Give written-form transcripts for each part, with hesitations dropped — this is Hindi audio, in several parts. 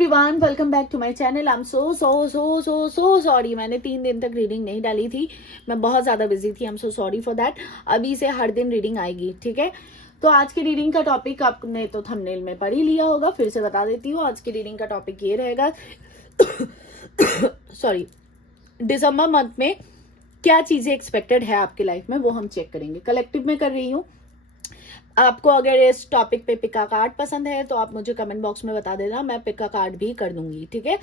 Everyone, welcome back to my channel. I am so sorry, मैंने 3 दिन तक रीडिंग नहीं डाली थी। मैं बहुत ज़्यादा बिजी थी। आई am so sorry for that. अभी से हर दिन रीडिंग आएगी, ठीक है। तो आज की रीडिंग का टॉपिक आपने तो थंबनेल में पढ़ ही लिया होगा, फिर से बता देती हूँ। आज की रीडिंग का टॉपिक ये रहेगा सॉरी, दिसंबर मंथ में क्या चीज़ें एक्सपेक्टेड है आपकी लाइफ में, वो हम चेक करेंगे। कलेक्टिव में कर रही हूँ। आपको अगर इस टॉपिक पे पिका कार्ड पसंद है तो आप मुझे कमेंट बॉक्स में बता देना, मैं पिका कार्ड भी कर दूंगी, ठीक है।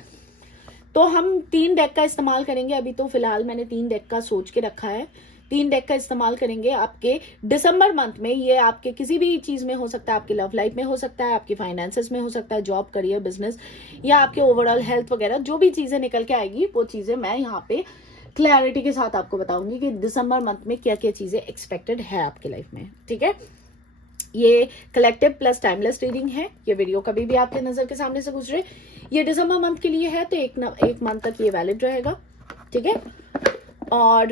तो हम 3 डेक का इस्तेमाल करेंगे। अभी तो फिलहाल मैंने 3 डेक का सोच के रखा है। 3 डेक का इस्तेमाल करेंगे आपके दिसंबर मंथ में। ये आपके किसी भी चीज में हो सकता है, आपकी लव लाइफ में हो सकता है, आपकी फाइनेंसेस में हो सकता है, जॉब, करियर, बिजनेस, या आपके ओवरऑल हेल्थ वगैरह, जो भी चीजें निकल के आएगी वो चीजें मैं यहाँ पे क्लैरिटी के साथ आपको बताऊंगी कि दिसंबर मंथ में क्या क्या चीजें एक्सपेक्टेड है आपकी लाइफ में, ठीक है। ये कलेक्टिव प्लस टाइमलेस रीडिंग है। ये वीडियो कभी भी आपके नजर के सामने से गुजरे, ये दिसंबर मंथ के लिए है, तो एक मंथ तक ये वैलिड रहेगा, ठीक है। और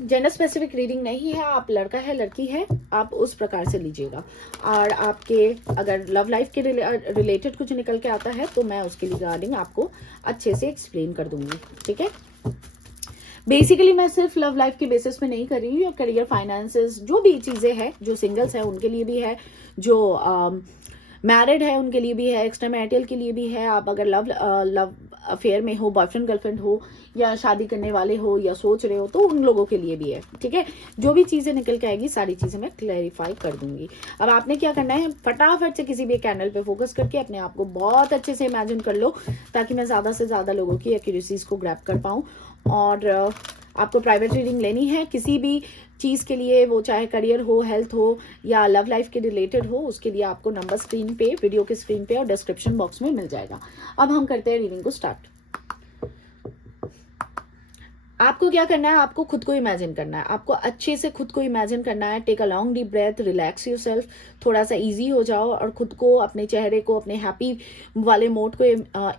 जेंडर स्पेसिफिक रीडिंग नहीं है। आप लड़का है, लड़की है, आप उस प्रकार से लीजिएगा। और आपके अगर लव लाइफ के रिलेटेड कुछ निकल के आता है तो मैं उसके रिगार्डिंग आपको अच्छे से एक्सप्लेन कर दूंगी, ठीक है। बेसिकली मैं सिर्फ लव लाइफ के बेसिस पे नहीं कर रही हूँ, करियर, फाइनेंसेस, जो भी चीज़ें हैं, जो सिंगल्स है उनके लिए भी है, जो मैरिड है उनके लिए भी है, एक्स्ट्रा मैरिटल के लिए भी है। आप अगर लव अफेयर में हो, बॉयफ्रेंड गर्लफ्रेंड हो, या शादी करने वाले हो, या सोच रहे हो, तो उन लोगों के लिए भी है, ठीक है। जो भी चीज़ें निकल के आएगी सारी चीज़ें मैं क्लैरिफाई कर दूंगी। अब आपने क्या करना है, फटाफट से किसी भी कैनल पे फोकस करके अपने आप को बहुत अच्छे से इमेजिन कर लो, ताकि मैं ज़्यादा से ज़्यादा लोगों की एक्यूरेसीज को ग्रैब कर पाऊँ। और आपको प्राइवेट रीडिंग लेनी है किसी भी चीज़ के लिए, वो चाहे करियर हो, हेल्थ हो, या लव लाइफ के रिलेटेड हो, उसके लिए आपको नंबर स्क्रीन पे, वीडियो के स्क्रीन पे और डिस्क्रिप्शन बॉक्स में मिल जाएगा। अब हम करते हैं रीडिंग को स्टार्ट। आपको क्या करना है, आपको खुद को इमेजिन करना है, आपको अच्छे से खुद को इमेजिन करना है। Take a long deep breath, relax yourself, थोड़ा सा इजी हो जाओ और खुद को, अपने चेहरे को, अपने हैप्पी वाले मोड को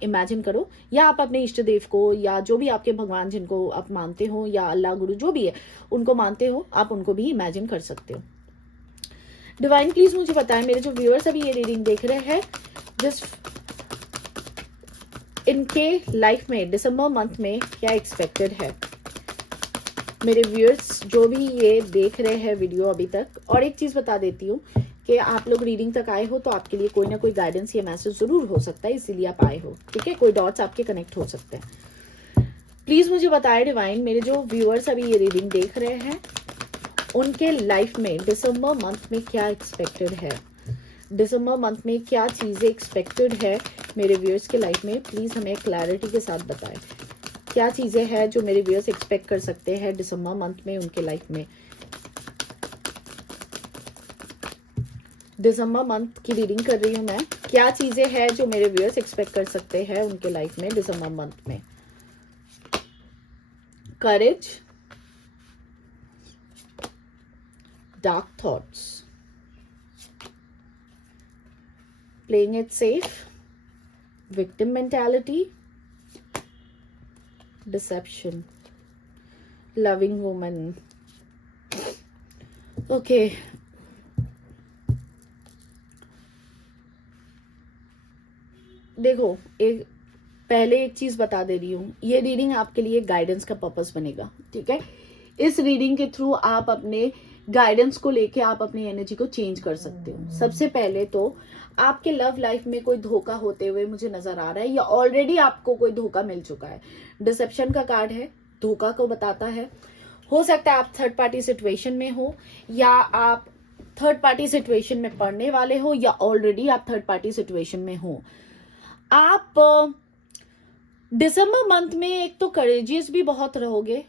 इमेजिन करो। या आप अपने इष्ट देव को, या जो भी आपके भगवान जिनको आप मानते हो, या अल्लाह, गुरु, जो भी है उनको मानते हो, आप उनको भी इमेजिन कर सकते हो। डिवाइन प्लीज मुझे बताएं, मेरे जो व्यूअर्स अभी ये रीडिंग देख रहे हैं, जिस इनके लाइफ में दिसंबर मंथ में क्या एक्सपेक्टेड है। मेरे व्यूअर्स जो भी ये देख रहे हैं वीडियो अभी तक, और एक चीज़ बता देती हूँ कि आप लोग रीडिंग तक आए हो तो आपके लिए कोई ना कोई गाइडेंस या मैसेज जरूर हो सकता है, इसीलिए आप आए हो, ठीक है। कोई डॉट्स आपके कनेक्ट हो सकते हैं। प्लीज़ मुझे बताएं डिवाइन, मेरे जो व्यूअर्स अभी ये रीडिंग देख रहे हैं, उनके लाइफ में दिसंबर मंथ में क्या एक्सपेक्टेड है। दिसंबर मंथ में क्या चीज़ें एक्सपेक्टेड है मेरे व्यूअर्स के लाइफ में, प्लीज़ हमें क्लैरिटी के साथ बताएं। क्या चीज़ें हैं जो मेरे व्यूअर्स एक्सपेक्ट कर सकते हैं दिसंबर मंथ में उनके लाइफ में। दिसंबर मंथ की रीडिंग कर रही हूँ मैं। क्या चीज़ें हैं जो मेरे व्यूअर्स एक्सपेक्ट कर सकते हैं उनके लाइफ में दिसंबर मंथ में। Courage, dark thoughts, playing it safe, victim mentality, deception, loving woman. Okay, देखो, एक चीज बता दे रही हूँ, ये रीडिंग आपके लिए गाइडेंस का पर्पस बनेगा, ठीक है। इस रीडिंग के थ्रू आप अपने गाइडेंस को लेके आप अपनी एनर्जी को चेंज कर सकते हो। सबसे पहले तो आपके लव लाइफ में कोई धोखा होते हुए मुझे नजर आ रहा है, या ऑलरेडी आपको कोई धोखा मिल चुका है। डिसेप्शन का कार्ड है, धोखा को बताता है। हो सकता है आप थर्ड पार्टी सिचुएशन में हो, या आप थर्ड पार्टी सिचुएशन में पड़ने वाले हो, या ऑलरेडी आप थर्ड पार्टी सिचुएशन में हो। आप दिसंबर मंथ में एक तो करेजियस भी बहुत रहोगे।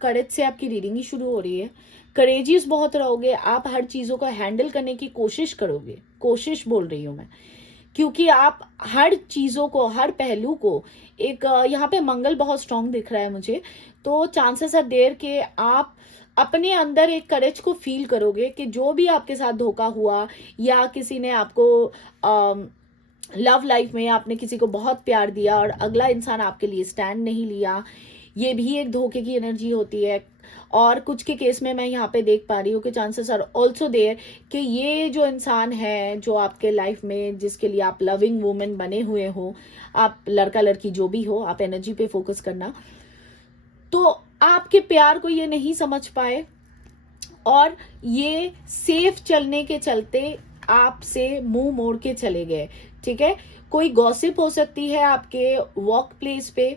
करेज से आपकी रीडिंग ही शुरू हो रही है। करेजियस बहुत रहोगे, आप हर चीजों को हैंडल करने की कोशिश करोगे। कोशिश बोल रही हूं मैं, क्योंकि आप हर चीजों को, हर पहलू को, एक यहाँ पे मंगल बहुत स्ट्रांग दिख रहा है मुझे, तो चांसेस आर देयर कि आप अपने अंदर एक करेज को फील करोगे कि जो भी आपके साथ धोखा हुआ, या किसी ने आपको लव लाइफ में आपने किसी को बहुत प्यार दिया और अगला इंसान आपके लिए स्टैंड नहीं लिया, ये भी एक धोखे की एनर्जी होती है। और कुछ के केस में मैं यहाँ पे देख पा रही हूँ कि चांसेस आर ऑल्सो देयर कि ये जो इंसान है जो आपके लाइफ में, जिसके लिए आप लविंग वुमेन बने हुए हो, आप लड़का लड़की जो भी हो, आप एनर्जी पे फोकस करना, तो आपके प्यार को ये नहीं समझ पाए और ये सेफ चलने के चलते आपसे मुंह मोड़ के चले गए। ठीक है, कोई गॉसिप हो सकती है आपके वर्क प्लेस पे,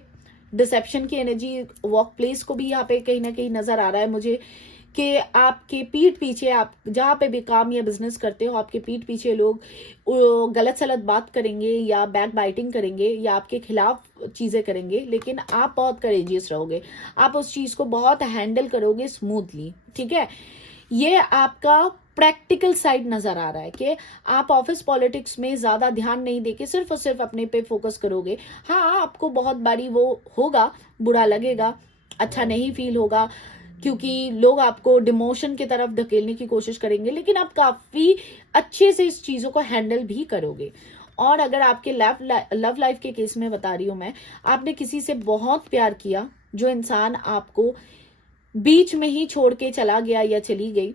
डिसेप्शन की एनर्जी वर्क प्लेस को भी यहाँ पे कहीं ना कहीं नजर आ रहा है मुझे, कि आपके पीठ पीछे, आप जहाँ पे भी काम या बिजनेस करते हो, आपके पीठ पीछे लोग गलत सलत बात करेंगे या बैक बाइटिंग करेंगे या आपके खिलाफ चीजें करेंगे, लेकिन आप बहुत करेजियस रहोगे, आप उस चीज को बहुत हैंडल करोगे स्मूथली। ठीक है, ये आपका प्रैक्टिकल साइड नजर आ रहा है कि आप ऑफिस पॉलिटिक्स में ज्यादा ध्यान नहीं देके सिर्फ और सिर्फ अपने पे फोकस करोगे। हाँ, आपको बहुत बारी वो होगा, बुरा लगेगा, अच्छा नहीं फील होगा, क्योंकि लोग आपको डिमोशन की तरफ धकेलने की कोशिश करेंगे, लेकिन आप काफी अच्छे से इस चीजों को हैंडल भी करोगे। और अगर आपके लव लाइफ के केस में बता रही हूं मैं, आपने किसी से बहुत प्यार किया, जो इंसान आपको बीच में ही छोड़ के चला गया या चली गई,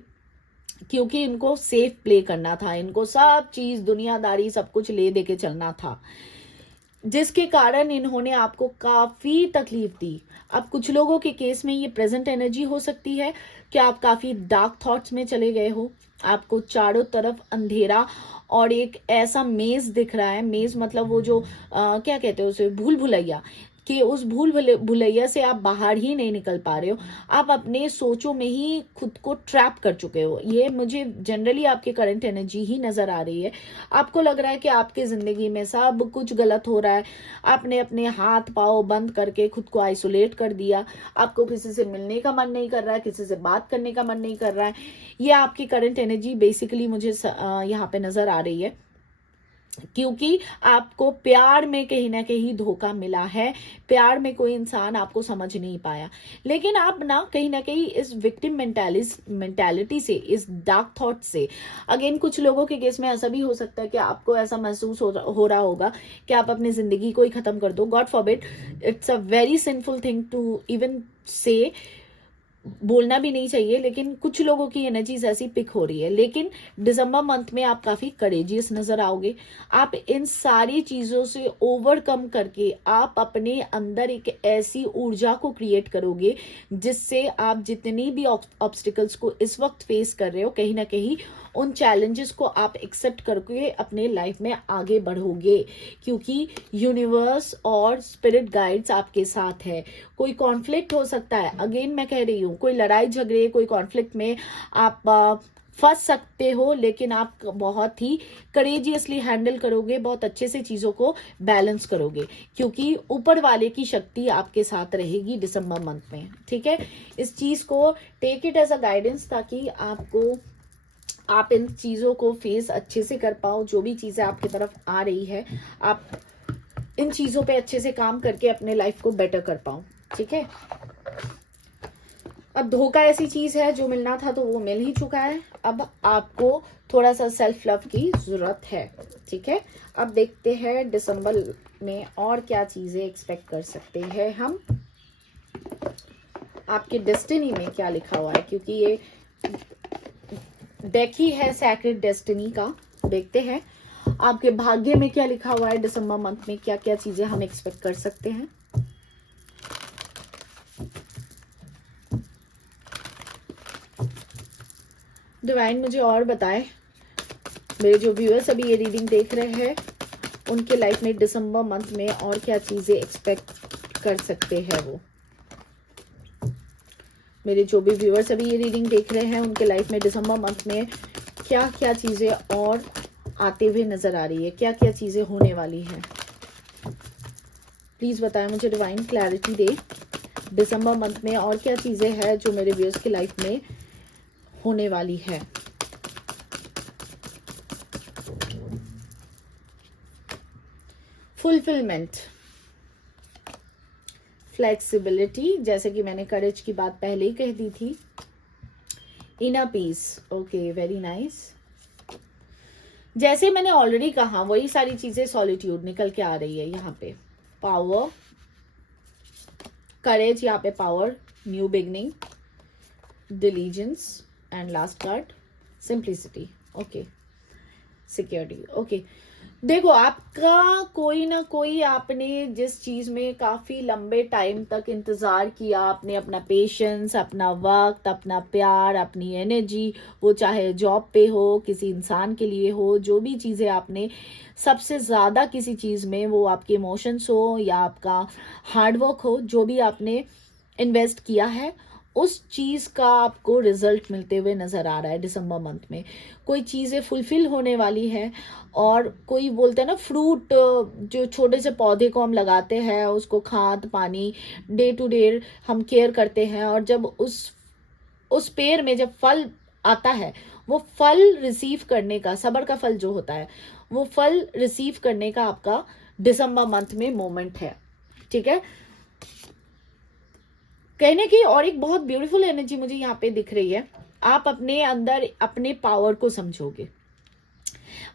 क्योंकि इनको सेफ प्ले करना था, इनको सब चीज दुनियादारी सब कुछ ले दे के चलना था, जिसके कारण इन्होंने आपको काफी तकलीफ दी। अब कुछ लोगों के केस में ये प्रेजेंट एनर्जी हो सकती है कि आप काफी डार्क थॉट्स में चले गए हो, आपको चारों तरफ अंधेरा और एक ऐसा मेज दिख रहा है। मेज मतलब वो जो क्या कहते हैं उसे, भूल भुलैया, कि उस भूल भुलैया से आप बाहर ही नहीं निकल पा रहे हो, आप अपने सोचों में ही खुद को ट्रैप कर चुके हो। ये मुझे जनरली आपके करंट एनर्जी ही नजर आ रही है। आपको लग रहा है कि आपके जिंदगी में सब कुछ गलत हो रहा है, आपने अपने हाथ पांव बंद करके खुद को आइसोलेट कर दिया, आपको किसी से मिलने का मन नहीं कर रहा है, किसी से बात करने का मन नहीं कर रहा है। ये आपकी करंट एनर्जी बेसिकली मुझे यहाँ पे नजर आ रही है, क्योंकि आपको प्यार में कहीं ना कहीं धोखा मिला है, प्यार में कोई इंसान आपको समझ नहीं पाया। लेकिन आप ना कहीं इस विक्टिम मेंटालिटी से, इस डार्क थॉट से, अगेन कुछ लोगों के केस में ऐसा भी हो सकता है कि आपको ऐसा महसूस हो रहा होगा कि आप अपनी जिंदगी को ही खत्म कर दो। God forbid, it's a very sinful thing to even say, बोलना भी नहीं चाहिए, लेकिन कुछ लोगों की एनर्जीज ऐसी पिक हो रही है। लेकिन दिसंबर मंथ में आप काफी करेजियस नजर आओगे, आप इन सारी चीजों से ओवरकम करके आप अपने अंदर एक ऐसी ऊर्जा को क्रिएट करोगे जिससे आप जितनी भी ऑब्स्टिकल्स को इस वक्त फेस कर रहे हो, कहीं ना कहीं उन चैलेंजेस को आप एक्सेप्ट करके अपने लाइफ में आगे बढ़ोगे, क्योंकि यूनिवर्स और स्पिरिट गाइड्स आपके साथ है। कोई कॉन्फ्लिक्ट हो सकता है, अगेन मैं कह रही हूँ, कोई लड़ाई झगड़े, कोई कॉन्फ्लिक्ट में आप फंस सकते हो, लेकिन आप बहुत ही करेजियसली हैंडल करोगे, बहुत अच्छे से चीजों को बैलेंस करोगे, क्योंकि ऊपर वाले की शक्ति आपके साथ रहेगी दिसंबर मंथ में। ठीक है, इस चीज को take it as a guidance, ताकि आप इन चीजों को फेस अच्छे से कर पाओ। जो भी चीजें आपकी तरफ आ रही है, आप इन चीजों पे अच्छे से काम करके अपने लाइफ को बेटर कर पाओ। ठीक है, अब धोखा ऐसी चीज है, जो मिलना था तो वो मिल ही चुका है, अब आपको थोड़ा सा सेल्फ लव की जरूरत है। ठीक है, अब देखते हैं दिसंबर में और क्या चीजें एक्सपेक्ट कर सकते हैं हम, आपके डेस्टिनी में क्या लिखा हुआ है, क्योंकि ये डेक ही है सैक्रेड डेस्टिनी का। देखते हैं आपके भाग्य में क्या लिखा हुआ है, दिसंबर मंथ में क्या क्या चीजें हम एक्सपेक्ट कर सकते हैं। डिवाइन मुझे और बताएं, मेरे जो व्यूअर्स अभी ये रीडिंग देख रहे हैं, उनके लाइफ में दिसंबर मंथ में और क्या चीजें एक्सपेक्ट कर सकते हैं वो। मेरे जो भी व्यूअर्स अभी ये रीडिंग देख रहे हैं, उनके लाइफ में दिसंबर मंथ में क्या क्या चीजें और आते हुए नजर आ रही है, क्या क्या चीजें होने वाली हैं। प्लीज बताएं मुझे, डिवाइन क्लैरिटी दे, दिसंबर मंथ में और क्या चीजें हैं जो मेरे व्यूअर्स की लाइफ में होने वाली है। फुलफिलमेंट, फ्लेक्सिबिलिटी, जैसे कि मैंने करेज की बात पहले ही कह दी थी, inner peace, okay very nice, जैसे मैंने ऑलरेडी कहा वही सारी चीजें सॉलिट्यूड निकल के आ रही है यहाँ पे, पावर, करेज, यहाँ पे power, new beginning, diligence and last card simplicity, okay, security, okay. देखो आपका कोई ना कोई, आपने जिस चीज में काफी लंबे टाइम तक इंतजार किया, आपने अपना पेशेंस, अपना वक्त, अपना प्यार, अपनी एनर्जी, वो चाहे जॉब पे हो, किसी इंसान के लिए हो, जो भी चीजें आपने सबसे ज्यादा किसी चीज में, वो आपके इमोशंस हो या आपका हार्डवर्क हो, जो भी आपने इन्वेस्ट किया है, उस चीज का आपको रिजल्ट मिलते हुए नजर आ रहा है दिसंबर मंथ में। कोई चीजें फुलफिल होने वाली है, और कोई बोलते हैं ना फ्रूट, जो छोटे से पौधे को हम लगाते हैं, उसको खाद पानी डे टू डे हम केयर करते हैं, और जब उस पेड़ में जब फल आता है, वो फल रिसीव करने का, सबर का फल जो होता है, वो फल रिसीव करने का आपका दिसंबर मंथ में मोमेंट है, ठीक है। कहने की और एक बहुत ब्यूटीफुल एनर्जी मुझे यहाँ पे दिख रही है, आप अपने अंदर अपने पावर को समझोगे।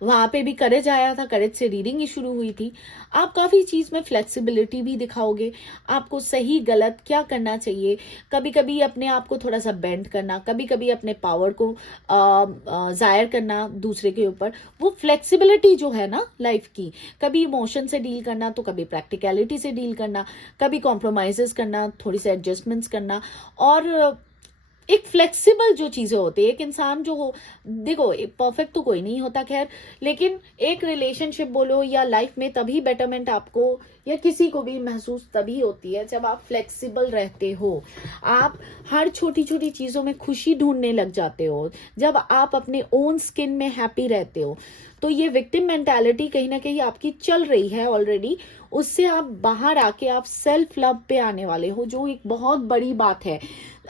वहां पे भी करेज आया था, करेज से रीडिंग ही शुरू हुई थी। आप काफी चीज में फ्लेक्सिबिलिटी भी दिखाओगे, आपको सही गलत क्या करना चाहिए, कभी कभी अपने आप को थोड़ा सा बेंड करना, कभी कभी अपने पावर को जाहिर करना दूसरे के ऊपर, वो फ्लेक्सिबिलिटी जो है ना लाइफ की, कभी इमोशन से डील करना तो कभी प्रैक्टिकलिटी से डील करना, कभी कॉम्प्रोमाइजेस करना, थोड़ी सी एडजस्टमेंट्स करना, और एक फ्लेक्सिबल जो चीजें होती है, एक इंसान जो हो, देखो परफेक्ट तो कोई नहीं होता खैर, लेकिन एक रिलेशनशिप बोलो या लाइफ में तभी बेटरमेंट आपको या किसी को भी महसूस तभी होती है जब आप फ्लेक्सिबल रहते हो, आप हर छोटी छोटी चीजों में खुशी ढूंढने लग जाते हो, जब आप अपने ओन स्किन में हैप्पी रहते हो। तो ये विक्टिम मेंटालिटी कहीं ना कहीं आपकी चल रही है ऑलरेडी, उससे आप बाहर आके आप सेल्फ लव पे आने वाले हो, जो एक बहुत बड़ी बात है।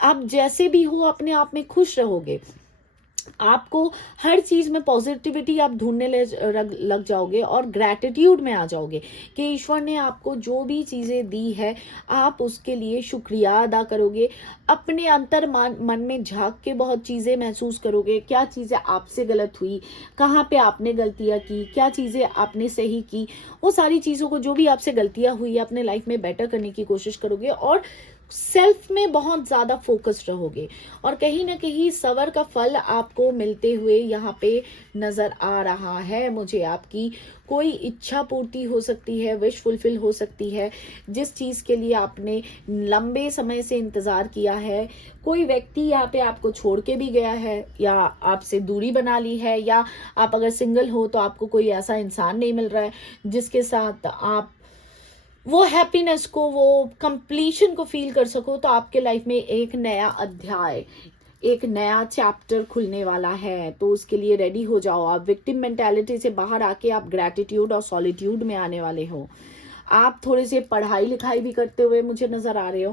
आप जैसे भी हो अपने आप में खुश रहोगे, आपको हर चीज में पॉजिटिविटी आप ढूंढने लग जाओगे, और ग्रैटिट्यूड में आ जाओगे कि ईश्वर ने आपको जो भी चीजें दी है, आप उसके लिए शुक्रिया अदा करोगे, अपने अंतर मन में झांक के बहुत चीजें महसूस करोगे, क्या चीजें आपसे गलत हुई, कहाँ पे आपने गलतियां की, क्या चीजें आपने सही की, वो सारी चीजों को, जो भी आपसे गलतियां हुई अपने लाइफ में बेटर करने की कोशिश करोगे, और सेल्फ में बहुत ज्यादा फोकस्ड रहोगे, और कहीं ना कहीं सबर का फल आपको मिलते हुए यहाँ पे नजर आ रहा है मुझे। आपकी कोई इच्छा पूर्ति हो सकती है, विश फुलफिल हो सकती है, जिस चीज के लिए आपने लंबे समय से इंतजार किया है। कोई व्यक्ति यहाँ पे आपको छोड़ के भी गया है, या आपसे दूरी बना ली है, या आप अगर सिंगल हो तो आपको कोई ऐसा इंसान नहीं मिल रहा है जिसके साथ आप वो हैप्पीनेस को, वो कंप्लीशन को फील कर सको। तो आपके लाइफ में एक नया अध्याय, एक नया चैप्टर खुलने वाला है, तो उसके लिए रेडी हो जाओ। आप विक्टिम मेंटालिटी से बाहर आके आप ग्रैटिट्यूड और सॉलिट्यूड में आने वाले हो। आप थोड़े से पढ़ाई लिखाई भी करते हुए मुझे नजर आ रहे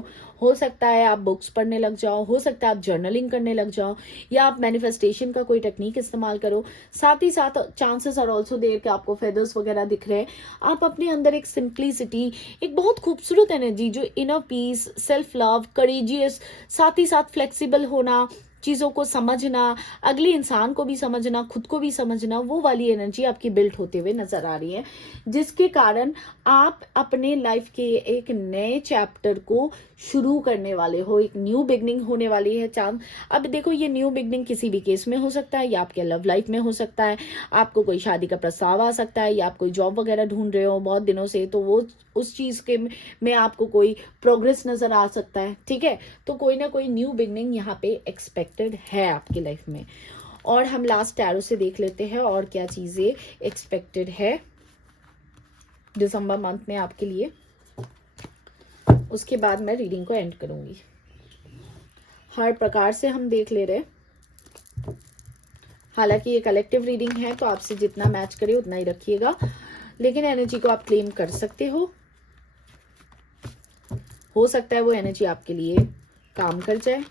हो सकता है आप बुक्स पढ़ने लग जाओ, हो सकता है आप जर्नलिंग करने लग जाओ, या आप मैनिफेस्टेशन का कोई टेक्निक इस्तेमाल करो। साथ ही साथ चांसेस आर ऑल्सो देयर कि आपको फेदर्स वगैरह दिख रहे हैं। आप अपने अंदर एक सिंप्लिसिटी, एक बहुत खूबसूरत एनर्जी जो inner peace, self love, courageous, साथ ही साथ फ्लेक्सिबल होना, चीजों को समझना, अगले इंसान को भी समझना, खुद को भी समझना, वो वाली एनर्जी आपकी बिल्ट होते हुए नजर आ रही है, जिसके कारण आप अपने लाइफ के एक नए चैप्टर को शुरू करने वाले हो। एक न्यू बिगनिंग होने वाली है चांद। अब देखो ये न्यू बिगनिंग किसी भी केस में हो सकता है, या आपके लव लाइफ में हो सकता है, आपको कोई शादी का प्रस्ताव आ सकता है, या आप कोई जॉब वगैरह ढूंढ रहे हो बहुत दिनों से, तो वो उस चीज के में आपको कोई प्रोग्रेस नजर आ सकता है, ठीक है। तो कोई ना कोई न्यू बिगनिंग यहाँ पे एक्सपेक्टेड है आपकी लाइफ में। और हम लास्ट टैरो से देख लेते हैं और क्या चीजें एक्सपेक्टेड है दिसंबर मंथ में आपके लिए, उसके बाद मैं रीडिंग को एंड करूंगी। हर प्रकार से हम देख ले रहे, हालांकि ये कलेक्टिव रीडिंग है तो आपसे जितना मैच करे उतना ही रखिएगा, लेकिन एनर्जी को आप क्लेम कर सकते हो सकता है वो एनर्जी आपके लिए काम कर जाए।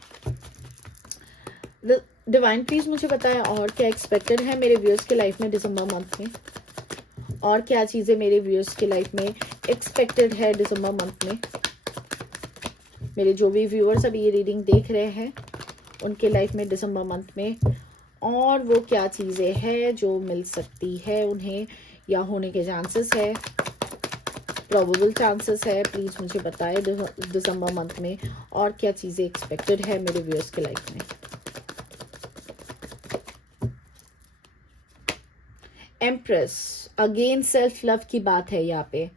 डिवाइन प्लीज मुझे बताएं और क्या एक्सपेक्टेड है मेरे व्यूअर्स के लाइफ में दिसंबर मंथ में, और क्या चीजें मेरे व्यूअर्स के लाइफ में एक्सपेक्टेड है दिसंबर मंथ में। मेरे जो भी व्यूअर्स अभी ये रीडिंग देख रहे हैं उनके लाइफ में दिसंबर मंथ में और वो क्या चीज़ें हैं जो मिल सकती है उन्हें या होने के चांसेस है, प्रोबेबल चांसेस है, प्लीज़ मुझे बताएं दिसंबर मंथ में, और क्या चीज़ें एक्सपेक्टेड है मेरे व्यूअर्स के लाइफ में। एम्प्रेस, अगेन सेल्फ लव की बात है यहाँ पे।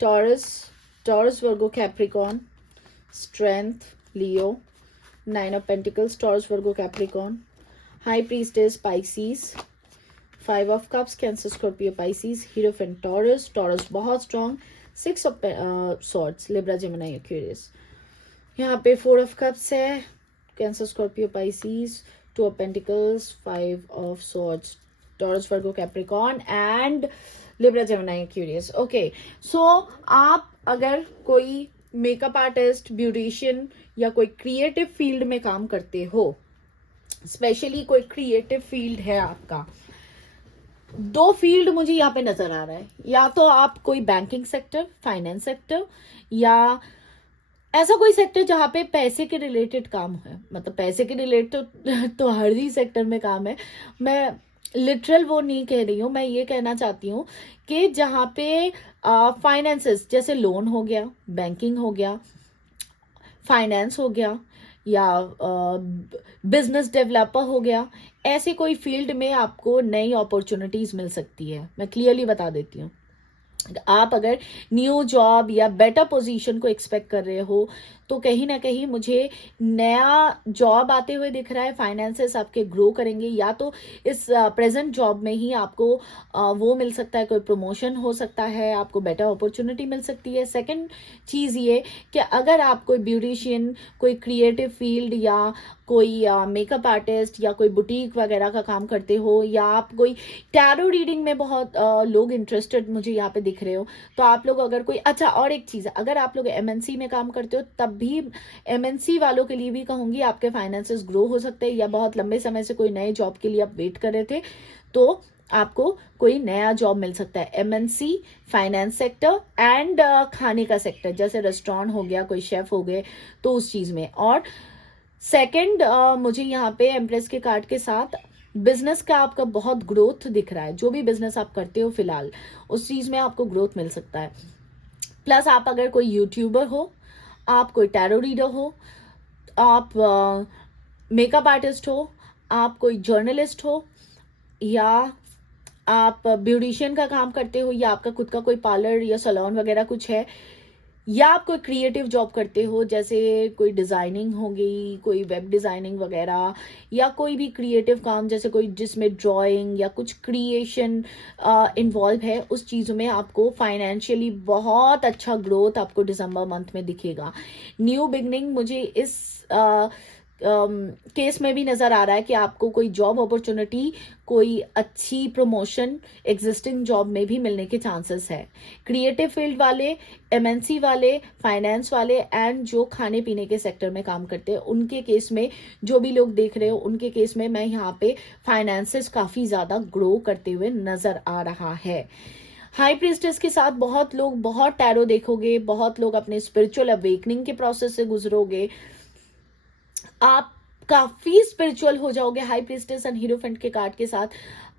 Taurus, Taurus Virgo Capricorn, strength Leo, 9 of pentacles, Taurus Virgo Capricorn, high priestess Pisces, 5 of cups Cancer Scorpio Pisces, hierophant Taurus, Taurus बहुत strong, 6 of swords Libra Gemini Aquarius. यहाँ पे 4 ऑफ कप्स है, Cancer Scorpio Pisces, 2 of pentacles, 5 of swords, Taurus Virgo Capricorn and Libra Gemini Aquarius. Okay, so आप अगर कोई मेकअप आर्टिस्ट, ब्यूटिशियन या कोई क्रिएटिव फील्ड में काम करते हो, स्पेशली कोई क्रिएटिव फील्ड है आपका, 2 फील्ड मुझे यहाँ पे नजर आ रहा है। या तो आप कोई बैंकिंग सेक्टर, फाइनेंस सेक्टर, या ऐसा कोई सेक्टर जहाँ पे पैसे के रिलेटेड काम है। मतलब पैसे के रिलेटेड तो हर ही सेक्टर में काम है, मैं लिटरल वो नहीं कह रही हूँ, मैं ये कहना चाहती हूँ कि जहाँ पे फाइनेंसेस, जैसे लोन हो गया, बैंकिंग हो गया, फाइनेंस हो गया, या बिजनेस डेवलपर हो गया, ऐसे कोई फील्ड में आपको नई अपॉर्चुनिटीज मिल सकती है। मैं क्लियरली बता देती हूँ, आप अगर न्यू जॉब या बेटर पोजीशन को एक्सपेक्ट कर रहे हो तो कहीं ना कहीं मुझे नया जॉब आते हुए दिख रहा है। फाइनेंसेस आपके ग्रो करेंगे, या तो इस प्रेजेंट जॉब में ही आपको वो मिल सकता है, कोई प्रमोशन हो सकता है, आपको बेटर अपॉर्चुनिटी मिल सकती है। सेकंड चीज़ ये कि अगर आप कोई ब्यूटिशियन, कोई क्रिएटिव फील्ड, या कोई मेकअप आर्टिस्ट, या कोई बुटीक वगैरह का काम करते हो, या आप कोई टैरो रीडिंग में बहुत लोग इंटरेस्टेड मुझे यहाँ पे दिख रहे हो, तो आप लोग अगर कोई, अच्छा और एक चीज़, अगर आप लोग एमएनसी में काम करते हो तब भी एमएनसी वालों के लिए भी कहूंगी आपके फाइनेंसेस ग्रो हो सकते हैं, या बहुत लंबे समय से कोई नए जॉब के लिए आप वेट कर रहे थे तो आपको कोई नया जॉब मिल सकता है। एमएनसी, फाइनेंस सेक्टर एंड खाने का सेक्टर, जैसे रेस्टोरेंट हो गया, कोई शेफ हो गए, तो उस चीज में। और सेकंड, मुझे यहाँ पे एम्प्रेस के कार्ड के साथ बिजनेस का आपका बहुत ग्रोथ दिख रहा है। जो भी बिजनेस आप करते हो फिलहाल उस चीज में आपको ग्रोथ मिल सकता है। प्लस आप अगर कोई यूट्यूबर हो, आप कोई टैरो रीडर हो, आप मेकअप आर्टिस्ट हो, आप कोई जर्नलिस्ट हो, या आप ब्यूटिशियन का काम करते हो, या आपका खुद का कोई पार्लर या सैलून वगैरह कुछ है, या आप कोई क्रिएटिव जॉब करते हो, जैसे कोई डिजाइनिंग हो गई, कोई वेब डिजाइनिंग वगैरह, या कोई भी क्रिएटिव काम जैसे कोई जिसमें ड्राइंग या कुछ क्रिएशन इन्वॉल्व है, उस चीज़ों में आपको फाइनेंशियली बहुत अच्छा ग्रोथ आपको दिसंबर मंथ में दिखेगा। न्यू बिगनिंग मुझे इस केस में भी नजर आ रहा है कि आपको कोई जॉब अपॉर्चुनिटी, कोई अच्छी प्रमोशन एग्जिस्टिंग जॉब में भी मिलने के चांसेस है। क्रिएटिव फील्ड वाले, एमएनसी वाले, फाइनेंस वाले एंड जो खाने पीने के सेक्टर में काम करते हैं, उनके केस में, जो भी लोग देख रहे हो उनके केस में मैं यहाँ पे फाइनेंसेस काफी ज्यादा ग्रो करते हुए नजर आ रहा है। हाई प्रीस्टेस के साथ बहुत लोग बहुत टैरो देखोगे, बहुत लोग अपने स्पिरिचुअल अवेकनिंग के प्रोसेस से गुजरोगे, आप काफी स्पिरिचुअल हो जाओगे हाई प्रीस्टेस एंड हीरोफेंट के कार्ड के साथ।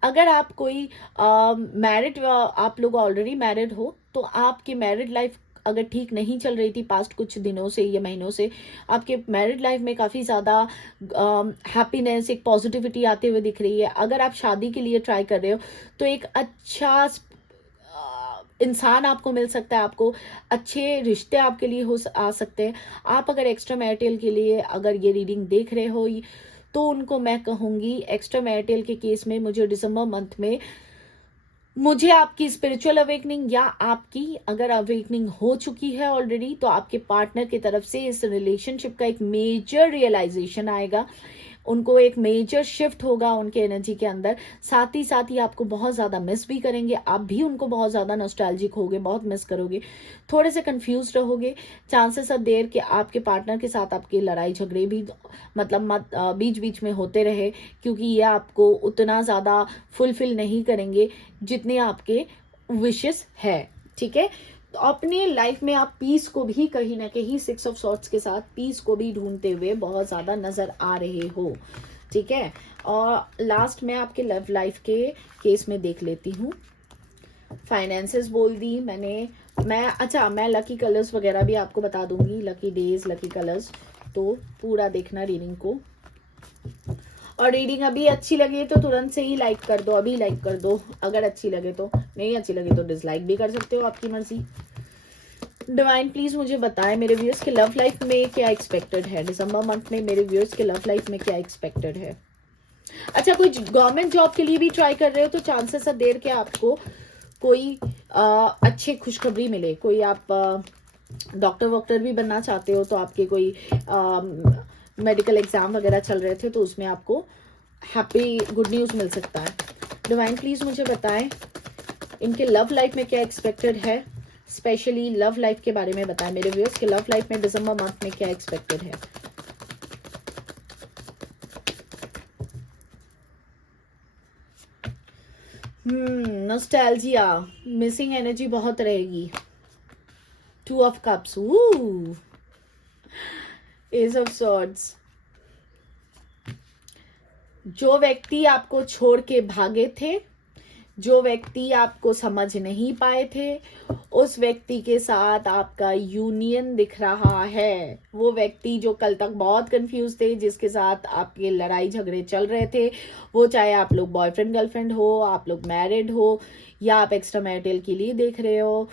अगर आप कोई मैरिड, आप लोग ऑलरेडी मैरिड हो, तो आपकी मैरिड लाइफ अगर ठीक नहीं चल रही थी पास्ट कुछ दिनों से या महीनों से, आपके मैरिड लाइफ में काफी ज्यादा हैप्पीनेस, एक पॉजिटिविटी आते हुए दिख रही है। अगर आप शादी के लिए ट्राई कर रहे हो तो एक अच्छा इंसान आपको मिल सकता है, आपको अच्छे रिश्ते आपके लिए आ सकते हैं। आप अगर एक्स्ट्रा मैरिटल के लिए अगर ये रीडिंग देख रहे हो तो उनको मैं कहूंगी, एक्स्ट्रा मैरिटल के केस में मुझे दिसंबर मंथ में मुझे आपकी स्पिरिचुअल अवेकनिंग, या आपकी अगर अवेकनिंग हो चुकी है ऑलरेडी तो आपके पार्टनर की तरफ से इस रिलेशनशिप का एक मेजर रियलाइजेशन आएगा, उनको एक मेजर शिफ्ट होगा उनके एनर्जी के अंदर। साथ ही आपको बहुत ज्यादा मिस भी करेंगे, आप भी उनको बहुत ज्यादा नॉस्टैल्जिक होगे, बहुत मिस करोगे, थोड़े से कंफ्यूज रहोगे। चांसेस आर देयर कि आपके पार्टनर के साथ आपके लड़ाई झगड़े भी मतलब बीच बीच में होते रहे, क्योंकि ये आपको उतना ज्यादा फुलफिल नहीं करेंगे जितने आपके विशेस है। ठीक है, तो अपने लाइफ में आप पीस को भी कहीं ना कहीं 6 ऑफ सॉर्ट्स के साथ पीस को भी ढूंढते हुए बहुत ज्यादा नजर आ रहे हो। ठीक है। और लास्ट में आपके लव लाइफ के केस में देख लेती हूँ। फाइनेंसेस बोल दी मैं लकी कलर्स वगैरह भी आपको बता दूंगी, लकी डेज, लकी कलर्स, तो पूरा देखना रीडिंग को। और रीडिंग अभी अच्छी लगे तो तुरंत से ही लाइक कर दो, अभी लाइक कर दो अगर अच्छी लगे तो, नहीं अच्छी लगे तो डिसलाइक भी कर सकते हो, आपकी मर्जी। डिवाइन प्लीज मुझे बताएं मेरे व्यूअर्स के लव लाइफ में क्या एक्सपेक्टेड है, दिसंबर मंथ में मेरे व्यूअर्स के लव लाइफ में क्या एक्सपेक्टेड है। अच्छा, कोई गवर्नमेंट जॉब के लिए भी ट्राई कर रहे हो तो चांसेस है देर के आपको कोई अच्छी खुशखबरी मिले। कोई आप डॉक्टर वॉक्टर भी बनना चाहते हो तो आपके कोई मेडिकल एग्जाम वगैरह चल रहे थे तो उसमें आपको हैप्पी गुड न्यूज़ मिल सकता है। डिवाइन प्लीज मुझे बताएं इनके लव लाइफ में क्या एक्सपेक्टेड है, स्पेशली लव लाइफ के बारे में बताएं मेरे व्यूअर्स के लव लाइफ में दिसंबर मंथ में क्या एक्सपेक्टेड है। नॉस्टैल्जिया, मिसिंग एनर्जी बहुत रहेगी। 2 of cups, S of swords. जो व्यक्ति आपको छोड़ के भागे थे, जो व्यक्ति आपको समझ नहीं पाए थे, उस व्यक्ति के साथ आपका यूनियन दिख रहा है। वो व्यक्ति जो कल तक बहुत कंफ्यूज थे, जिसके साथ आपके लड़ाई झगड़े चल रहे थे, वो चाहे आप लोग बॉयफ्रेंड गर्लफ्रेंड हो, आप लोग मैरिड हो, या आप एक्स्ट्रा मैरिटल के लिए देख रहे हो,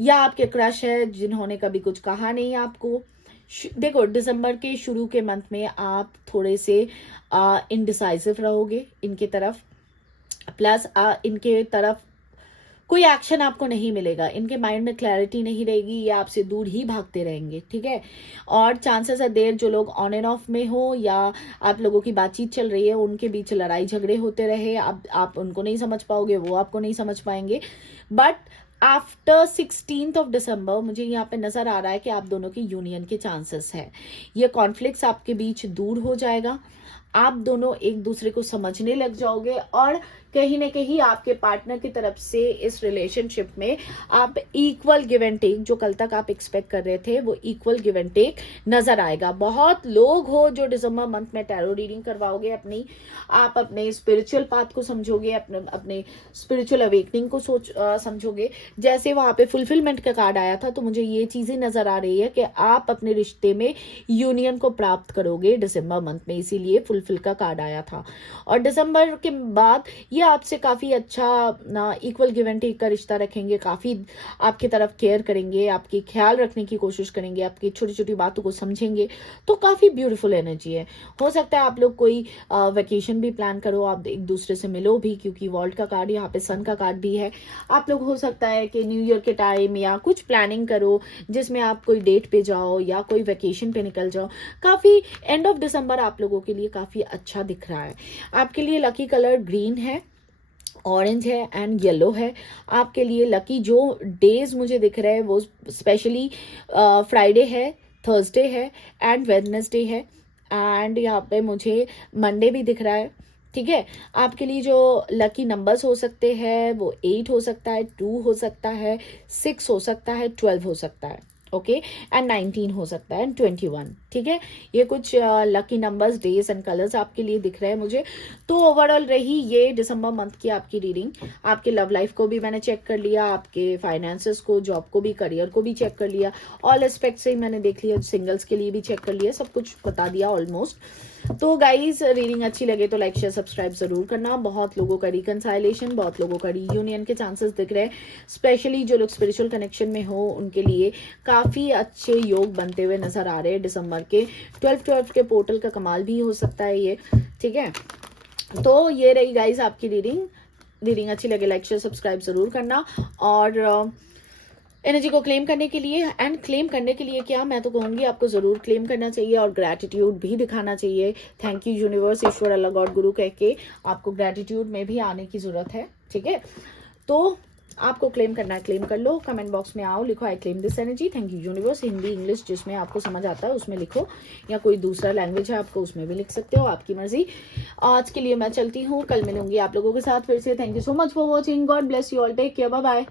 या आपके क्रश है जिन्होंने कभी कुछ कहा नहीं आपको। देखो, दिसंबर के शुरू के मंथ में आप थोड़े से इनडिसाइसिव रहोगे इनके तरफ, प्लस इनके तरफ कोई एक्शन आपको नहीं मिलेगा, इनके माइंड में क्लैरिटी नहीं रहेगी, ये आपसे दूर ही भागते रहेंगे, ठीक है। और चांसेस है देर जो लोग ऑन एंड ऑफ में हो या आप लोगों की बातचीत चल रही है उनके बीच लड़ाई झगड़े होते रहे, अब आप उनको नहीं समझ पाओगे, वो आपको नहीं समझ पाएंगे। But after 16th of December मुझे यहाँ पे नजर आ रहा है कि आप दोनों की यूनियन के चांसेस है। ये कॉन्फ्लिक्ट्स आपके बीच दूर हो जाएगा, आप दोनों एक दूसरे को समझने लग जाओगे, और कहीं ना कहीं आपके पार्टनर की तरफ से इस रिलेशनशिप में आप इक्वल गिव एंड टेक, जो कल तक आप एक्सपेक्ट कर रहे थे, वो इक्वल गिव एंड टेक नजर आएगा। बहुत लोग हो जो दिसंबर मंथ में टैरो रीडिंग करवाओगे अपनी, आप अपने स्पिरिचुअल पाथ को समझोगे, अपने स्पिरिचुअल अवेकनिंग को समझोगे। जैसे वहां पे फुलफिलमेंट का कार्ड आया था तो मुझे ये चीजें नजर आ रही है कि आप अपने रिश्ते में यूनियन को प्राप्त करोगे दिसंबर मंथ में, इसीलिए फुलफिल का कार्ड आया था। और दिसंबर के बाद ये आपसे काफी अच्छा ना इक्वल गिव एंड टेक का रिश्ता रखेंगे, काफी आपकी तरफ केयर करेंगे, आपकी ख्याल रखने की कोशिश करेंगे, आपकी छोटी छोटी बातों को समझेंगे, तो काफी ब्यूटीफुल एनर्जी है। हो सकता है आप लोग कोई वेकेशन भी प्लान करो, आप एक दूसरे से मिलो भी, क्योंकि वर्ल्ड का कार्ड, यहाँ पे सन का कार्ड भी है। आप लोग हो सकता है कि न्यू ईयर के टाइम या कुछ प्लानिंग करो जिसमें आप कोई डेट पे जाओ या कोई वेकेशन पे निकल जाओ। काफी एंड ऑफ दिसंबर आप लोगों के लिए काफी अच्छा दिख रहा है। आपके लिए लकी कलर ग्रीन है, ऑरेंज है एंड येलो है। आपके लिए लकी जो डेज मुझे दिख रहे हैं वो स्पेशली फ्राइडे है, थर्सडे है एंड वेडनेसडे है, एंड यहाँ पे मुझे मंडे भी दिख रहा है, ठीक है। आपके लिए जो लकी नंबर्स हो सकते हैं वो 8 हो सकता है, 2 हो सकता है, 6 हो सकता है, 12 हो सकता है, ओके, एंड 19 हो सकता है एंड 21, ठीक है। ये कुछ lucky numbers, days and colours आपके लिए दिख रहे हैं मुझे। तो ओवरऑल रही ये दिसंबर मंथ की आपकी रीडिंग। आपके लव लाइफ को भी मैंने चेक कर लिया, आपके फाइनेंसेस को, जॉब को भी, करियर को भी चेक कर लिया, ऑल एस्पेक्ट से ही मैंने देख लिया, सिंगल्स के लिए भी चेक कर लिया, सब कुछ बता दिया ऑलमोस्ट। तो गाइज रीडिंग अच्छी लगे तो लाइक शेयर सब्सक्राइब जरूर करना। बहुत लोगों का रिकंसाइलेशन, बहुत लोगों का रीयूनियन के चांसेस दिख रहे हैं, स्पेशली जो लोग स्पिरिचुअल कनेक्शन में हो उनके लिए काफी अच्छे योग बनते हुए नजर आ रहे हैं दिसंबर के। 12 के पोर्टल का कमाल भी हो सकता है ये, ठीक है। तो ये रही गाइज आपकी रीडिंग अच्छी लगे लाइक शेयर सब्सक्राइब जरूर करना। और एनर्जी को क्लेम करने के लिए, एंड क्लेम करने के लिए क्या, मैं तो कहूंगी आपको जरूर क्लेम करना चाहिए और ग्रैटिट्यूड भी दिखाना चाहिए। Thank you universe, Ishwar, Allah, God, गुरु कह के आपको ग्रैटिट्यूड में भी आने की जरूरत है, ठीक है। तो आपको क्लेम करना है, क्लेम कर लो। कमेंट बॉक्स में आओ, लिखो I claim this energy, thank you universe. Hindi, English जिसमें आपको समझ आता है उसमें लिखो, या कोई दूसरा लैंग्वेज है आपको उसमें भी लिख सकते हो, आपकी मर्जी। आज के लिए मैं चलती हूँ, कल मिलूंगी आप लोगों के साथ फिर से। Thank you so much for watching, God bless you all, take care, bye bye.